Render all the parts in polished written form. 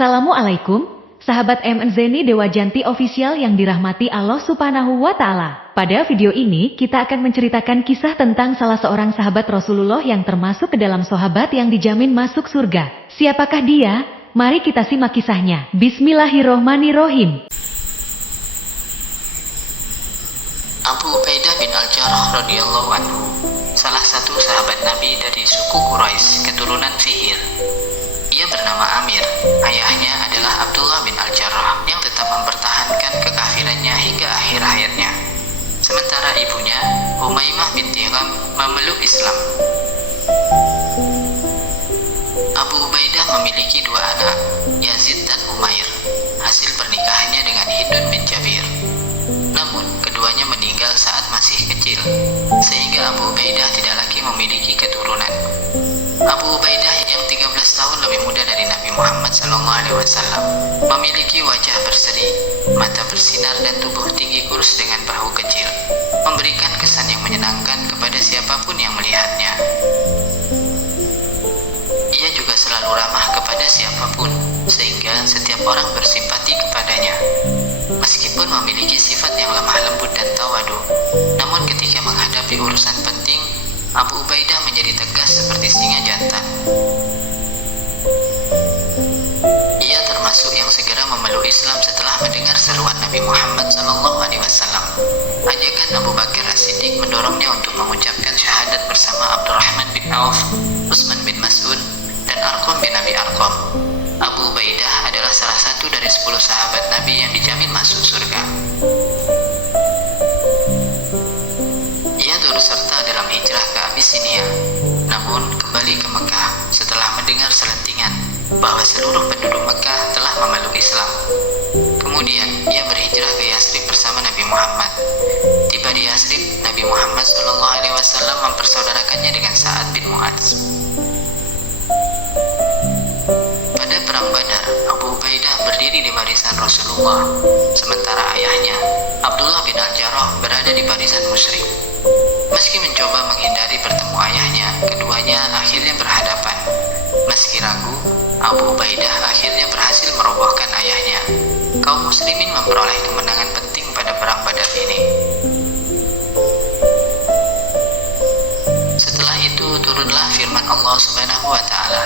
Assalamualaikum, sahabat MNZeni Dewa Janti Official yang dirahmati Allah Subhanahu wa Ta'ala. Pada video ini, kita akan menceritakan kisah tentang salah seorang sahabat Rasulullah yang termasuk ke dalam sahabat yang dijamin masuk surga. Siapakah dia? Mari kita simak kisahnya. Bismillahirrohmanirrohim. Abu Ubaidah bin Al-Jarrah radhiyallahu anhu, salah satu sahabat Nabi dari suku Quraisy keturunan Fihr. Ia bernama Amir. Ayahnya adalah Abdullah bin Al-Jarrah yang tetap mempertahankan kekafirannya hingga akhir hayatnya. Sementara ibunya, Umaymah binti Gham, memeluk Islam. Abu Ubaidah memiliki dua anak, Yazid dan Umair, hasil pernikahannya dengan Hindun bin Jabir. Namun, keduanya meninggal saat masih kecil, sehingga Abu Ubaidah tidak lagi memiliki keturunan. Abu Ubaidah yang 13 tahun lebih muda dari Nabi Muhammad SAW memiliki wajah berseri, mata bersinar dan tubuh tinggi kurus dengan bahu kecil, memberikan kesan yang menyenangkan kepada siapapun yang melihatnya. Ia juga selalu ramah kepada siapapun, sehingga setiap orang bersimpati kepadanya. Meskipun memiliki sifat yang lemah lembut dan tawadu, namun ketika menghadapi urusan penting, Abu Ubaidah menjadi tegas seperti singa jantan. Ia termasuk yang segera memeluk Islam setelah mendengar seruan Nabi Muhammad SAW. Ajakan Abu Bakar As-Siddiq mendorongnya untuk mengucapkan syahadat bersama Abdurrahman bin Auf, Utsman bin Mas'ud, dan Arqam bin Abi Arqam. Abu Ubaidah adalah salah satu dari 10 sahabat Nabi yang dijamin masuk surga. Ia turut serta dalam hijrah ke Abyssinia, namun kembali ke Mekah setelah mendengar selentingan bahwa seluruh penduduk Mekah telah memeluk Islam. Kemudian ia berhijrah ke Yasrib bersama Nabi Muhammad. Tiba di Yasrib, Nabi Muhammad SAW mempersaudarakannya dengan Sa'ad bin Mu'adz. Pada perang Badar, Abu Ubaidah berdiri di barisan Rasulullah, sementara ayahnya, Abdullah bin Al-Jarrah, berada di barisan musyrik. Meski mencoba menghindari bertemu ayahnya, keduanya akhirnya berhadapan. Meski ragu, Abu Ubaidah akhirnya berhasil merobohkan ayahnya. Kaum muslimin memperoleh kemenangan penting pada perang Badar ini. Setelah itu turunlah firman Allah Subhanahu wa Ta'ala.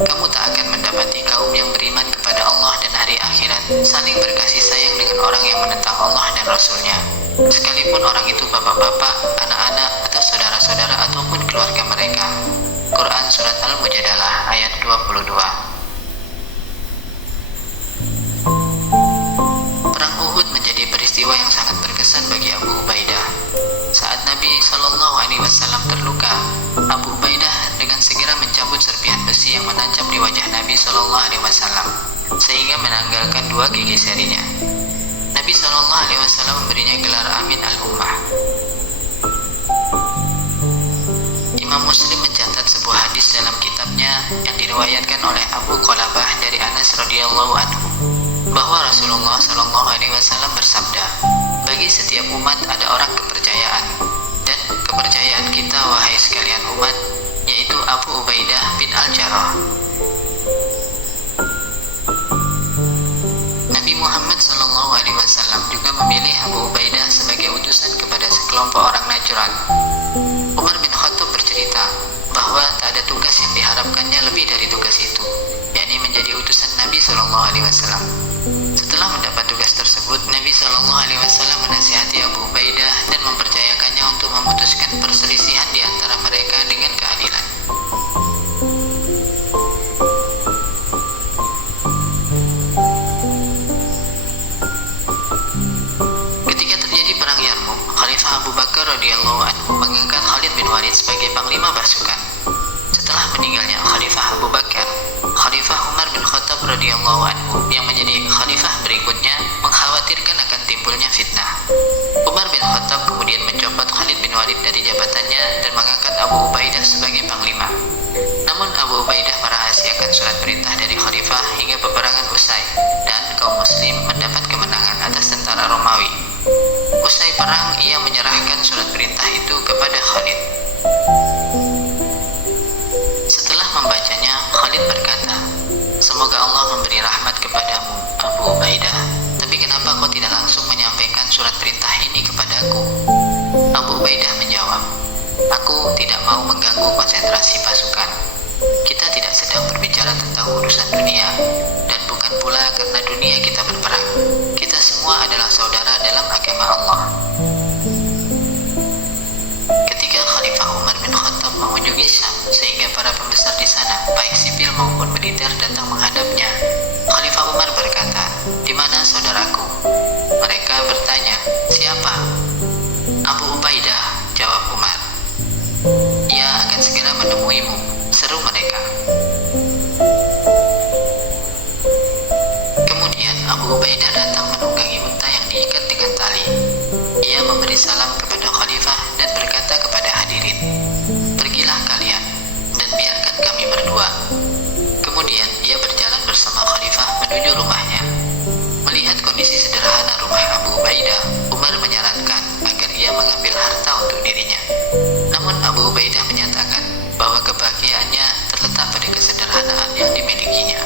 Kamu tak akan mendapati kaum yang beriman kepada Allah dan hari akhirat saling berkasih sayang dengan orang yang menentang Allah dan Rasul-Nya, sekalipun orang itu bapak-bapak, anak-anak, atau saudara-saudara ataupun keluarga mereka. Quran Surat Al-Mujadalah ayat 22. Perang Uhud menjadi peristiwa yang sangat berkesan bagi Abu Ubaidah. Saat Nabi SAW terluka, Abu Ubaidah dengan segera mencabut serpihan besi yang menancap di wajah Nabi SAW, sehingga menanggalkan dua gigi serinya. Nabi SAW memberinya gelar Amin al-Ummah. Imam Muslim mencatat sebuah hadis dalam kitabnya yang diriwayatkan oleh Abu Qalabah dari Anas radhiyallahu anhu, bahwa Rasulullah SAW bersabda, bagi setiap umat ada orang kepercayaan, dan kepercayaan kita wahai sekalian umat, yaitu Abu Ubaidah bin Al-Jarrah. Nabi Muhammad SAW juga memilih Abu Ubaidah sebagai utusan kepada sekelompok orang Najran. Umar bin Khattab bercerita bahwa tak ada tugas yang diharapkannya lebih dari tugas itu, yakni menjadi utusan Nabi SAW. Setelah mendapat tugas tersebut, Nabi SAW menasihati Abu Ubaidah dan mempercayakannya untuk memutuskan perselisihan di antara mereka dengan keadilan. Ketika terjadi perang Yarmuk, Khalifah Abu Bakar radhiyallahu anhu mengangkat Khalid bin Walid sebagai panglima pasukan. Setelah meninggalnya Khalifah Abu Bakar, Khalifah Umar bin Khattab radhiyallahu anhu yang menjadi khalifah berikutnya mengkhawatirkan akan timbulnya fitnah. Umar bin Khattab kemudian mencopot Khalid bin Walid dari jabatannya dan mengangkat Abu Ubaidah sebagai panglima. Namun Abu Ubaidah merahasiakan surat perintah dari khalifah hingga peperangan usai, dan kaum muslim mendapat kemenangan atas tentara Romawi. Usai perang, ia menyerahkan surat perintah itu kepada Khalid. Setelah membacanya, Khalid berkata, "Semoga Allah memberi rahmat kepadamu, Abu Ubaidah. Tapi kenapa kau tidak langsung menyampaikan surat perintah ini kepadaku? Abu Ubaidah menjawab, aku tidak mau mengganggu konsentrasi pasukan. Kita tidak sedang berbicara tentang urusan dunia, dan bukan pula karena dunia kita berperang. Kita semua adalah saudara dalam agama Allah. Ketika Khalifah Umar bin Khattab mengunjungi Syam, sehingga para pembesar di sana, baik sipil maupun militer, datang menghadapnya, Khalifah Umar berkata, "Di mana saudaraku?" Mereka bertanya, "Siapa?" "Abu Ubaidah," jawab Umar. "Ia akan segera menemuimu," seru mereka. Kemudian Abu Ubaidah datang menunggangi unta yang diikat dengan tali. Ia memberi salam kepada Khalifah dan berkata kepada hadirin, "Pergilah kalian dan biarkan kami berdua." Kemudian ia berjalan bersama Khalifah menuju rumahnya. Melihat kondisi sederhana rumah Abu Ubaidah, Umar menyarankan agar ia mengambil harta untuk dirinya. Namun Abu Ubaidah menyatakan bahwa kebahagiaannya terletak pada kesederhanaan yang dimilikinya.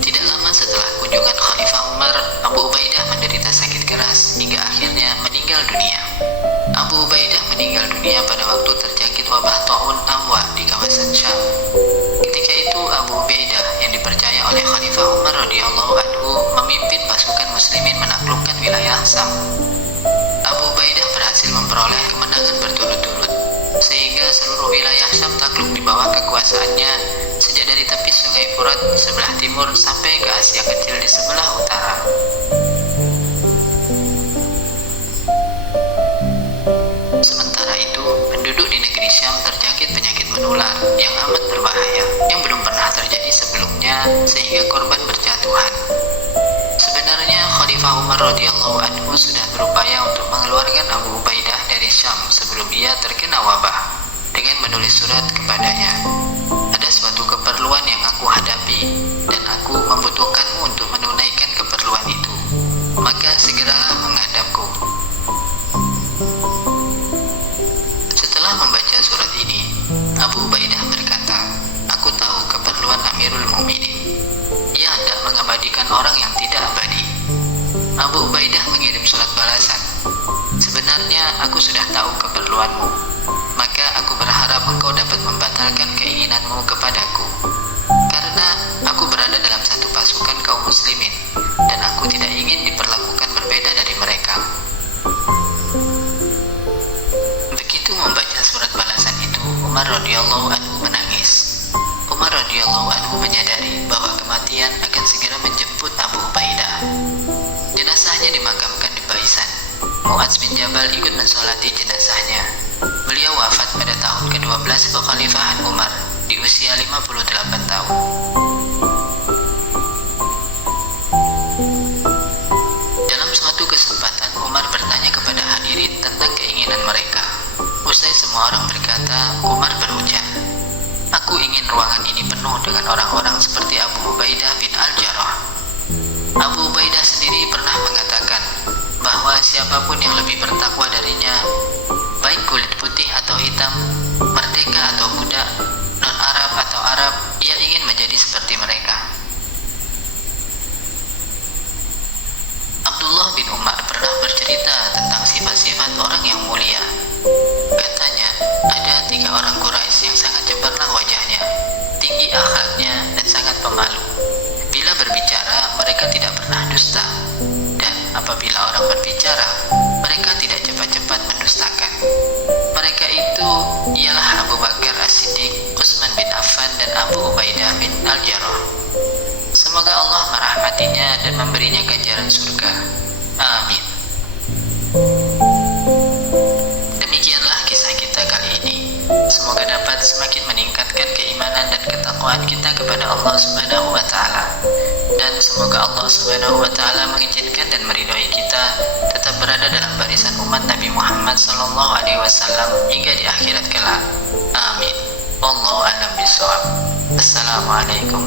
Tidak lama setelah kunjungan Khalifah Umar, Abu Ubaidah menderita sakit keras hingga akhirnya meninggal dunia. Abu Ubaidah meninggal dunia pada waktu terjangkit wabah taun Amwa di kawasan Syam. Ketika itu Abu Ubaidah yang dipercaya oleh Khalifah Umar radhiyallahu anhu memimpin pasukan muslimin menaklukkan wilayah Syam. Abu Ubaidah berhasil memperoleh kemenangan berturut-turut, sehingga seluruh wilayah Syam takluk di bawah kekuasaannya, sejak dari tepi sungai Furat sebelah timur sampai ke Asia Kecil di sebelah utara. Sementara itu, penduduk di negeri Syam terjangkit penyakit menular yang amat berbahaya, yang belum pernah terjadi sebelumnya, sehingga korban berjatuhan. Sebenarnya Khalifah Umar radhiyallahu anhu sudah berupaya untuk mengeluarkan Abu Ubaidah dari Syam sebelum ia terkena wabah, dengan menulis surat kepadanya, "Ada suatu keperluan yang aku hadapi, dan aku membutuhkanmu untuk menunaikan keperluan itu. Maka segeralah menghadapku." Setelah membaca surat ini, Abu Ubaidah berkata, "Aku tahu keperluan Amirul Mukminin. Ia hendak mengabadikan orang yang tidak abadi." Abu Ubaidah mengirim surat balasan, "Sebenarnya aku sudah tahu keperluanmu, maka aku berharap engkau dapat membatalkan keinginanmu kepadaku. Karena aku berada dalam satu pasukan kaum muslimin, dan aku tidak ingin diperlakukan berbeda dari mereka." Begitu membaca surat balasan itu, Umar radhiyallahu anhu menangis. Umar radhiyallahu anhu menyadari bahwa kematian akan segera menjemput Abu Ubaidah. Jenazahnya dimakamkan di Baisan. Mu'adz bin Jabal ikut mensolati jenazahnya. Beliau wafat pada tahun ke-12 kekhalifahan Umar di usia 58 tahun. Dalam suatu kesempatan, Umar bertanya kepada hadirin tentang keinginan mereka. Usai semua orang berkata, Umar berujar, "Aku ingin ruangan ini penuh dengan orang-orang seperti Abu Ubaidah bin Al-Jarrah." Abu Ubaidah sendiri pernah mengatakan bahwa siapapun yang lebih bertakwa darinya, baik kulit putih atau hitam, merdeka atau budak, non-Arab atau Arab, ia ingin menjadi seperti mereka. Abdullah bin Umar pernah bercerita tentang sifat-sifat orang yang mulia. Katanya, ada 3 orang Quraisy yang sangat cemerlang wajahnya, tinggi akhlaknya, dan sangat pemalu. Bila berbicara, mereka tidak pernah dusta. Dan apabila orang berbicara, mereka tidak cepat-cepat mendustakan. Mereka itu ialah Abu Bakar As-Siddiq, Utsman bin Affan, dan Abu Ubaidah bin Al-Jarrah. Semoga Allah merahmatinya dan memberinya ganjaran surga. Amin. Demikianlah kisah kita kali ini. Semoga dapat semakin meningkatkan keimanan dan ketakwaan kita kepada Allah Subhanahu wa taala. Dan semoga Allah Subhanahu wa taala mengizinkan dan meridhoi kita tetap berada dalam barisan umat Nabi Muhammad sallallahu alaihi wasallam hingga di akhirat kelak. Amin. Wallahu a'lam bishawab. Assalamualaikum.